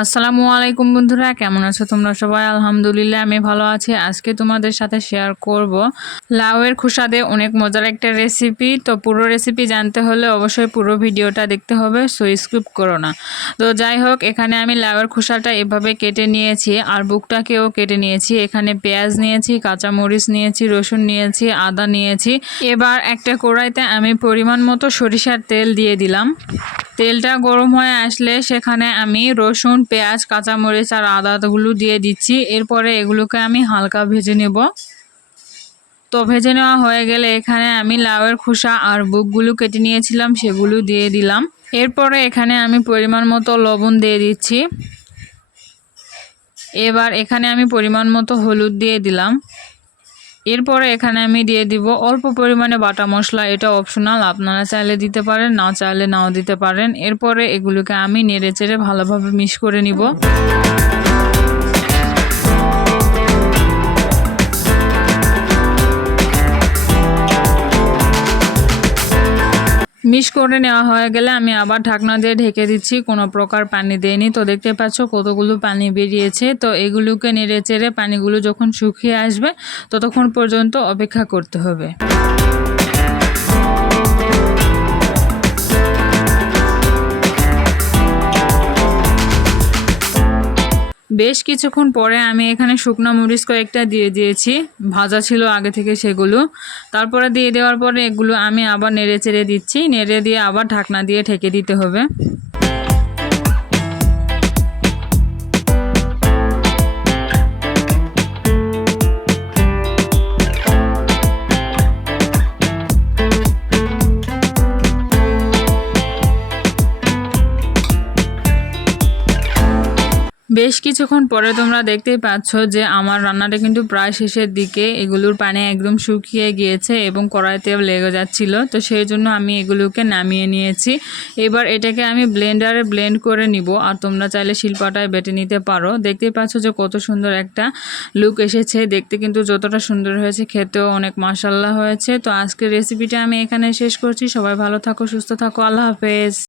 আসসালামু আলাইকুম বন্ধুরা, কেমন আছো তোমরা সবাই? আলহামদুলিল্লাহ আমি ভালো আছি। আজকে তোমাদের সাথে শেয়ার করব লাউয়ের খোসা দিয়ে অনেক মজার একটা রেসিপি। তো পুরো রেসিপি জানতে হলে অবশ্যই পুরো ভিডিওটা দেখতে হবে, সো স্কিপ করো না। তো যাই হোক, এখানে আমি লাউয়ের খোসাটা এভাবে কেটে নিয়েছি আর বুকটাকেও কেটে নিয়েছি। এখানে পেঁয়াজ নিয়েছি, কাঁচামরিচ নিয়েছি, রসুন নিয়েছি, আদা নিয়েছি। এবার একটা কড়াইতে আমি পরিমাণ মতো সরিষার তেল দিয়ে দিলাম। তেলটা গরম হয়ে আসলে সেখানে আমি রসুন, পেঁয়াজ, কাঁচামরিচ আর আদাগুলো দিয়ে দিচ্ছি। এরপরে এগুলোকে আমি হালকা ভেজে নেব। তো ভেজে নেওয়া হয়ে গেলে এখানে আমি লাউয়ের খোসা আর বুকগুলো কেটে নিয়েছিলাম সেগুলো দিয়ে দিলাম। এরপরে এখানে আমি পরিমাণ মতো লবণ দিয়ে দিচ্ছি। এবার এখানে আমি পরিমাণ মতো হলুদ দিয়ে দিলাম। এরপরে এখানে আমি দিয়ে দিব অল্প পরিমাণে বাটা মশলা। এটা অপশনাল, আপনারা চাইলে দিতে পারেন, না চাইলে নাও দিতে পারেন। এরপরে এগুলোকে আমি নেড়েচেড়ে ভালোভাবে মিক্স করে নিব। মিক্স করে নেওয়া হয়ে গেলে আমি আবার ঢাকনা দিয়ে ঢেকে দিচ্ছি, কোনো প্রকার পানি দেয়নি। তো দেখতে পাচ্ছ কতগুলো পানি বেরিয়েছে। তো এগুলোকে নেড়ে চেড়ে পানিগুলো যখন শুকিয়ে আসবে ততক্ষণ পর্যন্ত অপেক্ষা করতে হবে। বেশ কিছুক্ষণ পরে আমি এখানে শুকনো মরিচ কয়েকটা দিয়ে দিয়েছি, ভাজা ছিল আগে থেকে সেগুলো। তারপরে দিয়ে দেওয়ার পরে এগুলো আমি আবার নেড়ে চেড়ে দিচ্ছি, নেড়ে দিয়ে আবার ঢাকনা দিয়ে ঢেকে দিতে হবে। বেশ কিছুক্ষণ পরে তোমরা দেখতেই পাচ্ছ যে আমার রান্নাটা কিন্তু প্রায় শেষের দিকে। এগুলোর পানি একদম শুকিয়ে গিয়েছে এবং কড়াইতেও লেগে যাচ্ছিল। তো সেই জন্য আমি এগুলোকে নামিয়ে নিয়েছি। এবার এটাকে আমি ব্লেন্ডারে ব্লেন্ড করে নিব, আর তোমরা চাইলে শিলপাটায় বেটে নিতে পারো। দেখতেই পাচ্ছ যে কত সুন্দর একটা লুক এসেছে। দেখতে কিন্তু যতটা সুন্দর হয়েছে, খেতেও অনেক মাশাআল্লাহ হয়েছে। তো আজকের রেসিপিটা আমি এখানে শেষ করছি। সবাই ভালো থাকো, সুস্থ থাকো, আল্লাহ হাফেজ।